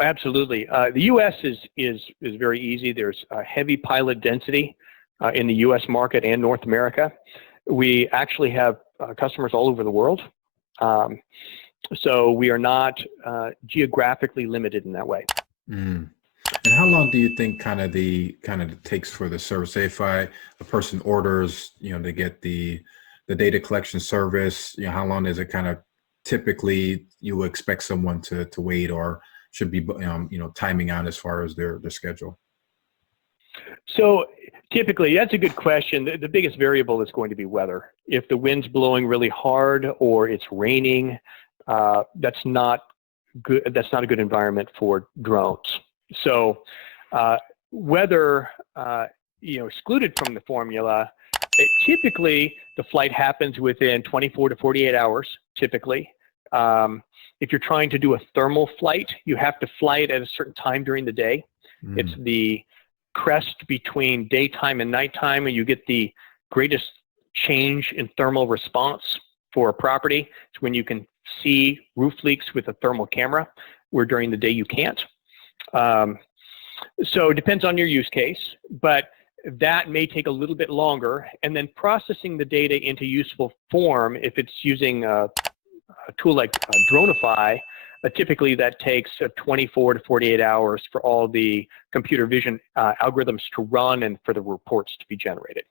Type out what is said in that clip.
Absolutely. The U.S. is very easy. There's a heavy pilot density in the U.S. market and North America. We actually have customers all over the world. So we are not geographically limited in that way. Mm. And how long do you think takes for the service? Say if a person orders, they get the data collection service, how long is it typically you would expect someone to wait, or should be, timing out as far as their schedule? So typically, that's a good question. The biggest variable is going to be weather. If the wind's blowing really hard or it's raining, that's not good. That's not a good environment for drones. So weather, excluded from the formula. Typically, the flight happens within 24 to 48 hours, typically. If you're trying to do a thermal flight, you have to fly it at a certain time during the day. Mm. It's the crest between daytime and nighttime, and you get the greatest change in thermal response for a property. It's when you can see roof leaks with a thermal camera, where during the day you can't. So it depends on your use case, but that may take a little bit longer. And then processing the data into useful form, if it's using a tool like Dronifi, typically that takes 24 to 48 hours for all the computer vision algorithms to run and for the reports to be generated.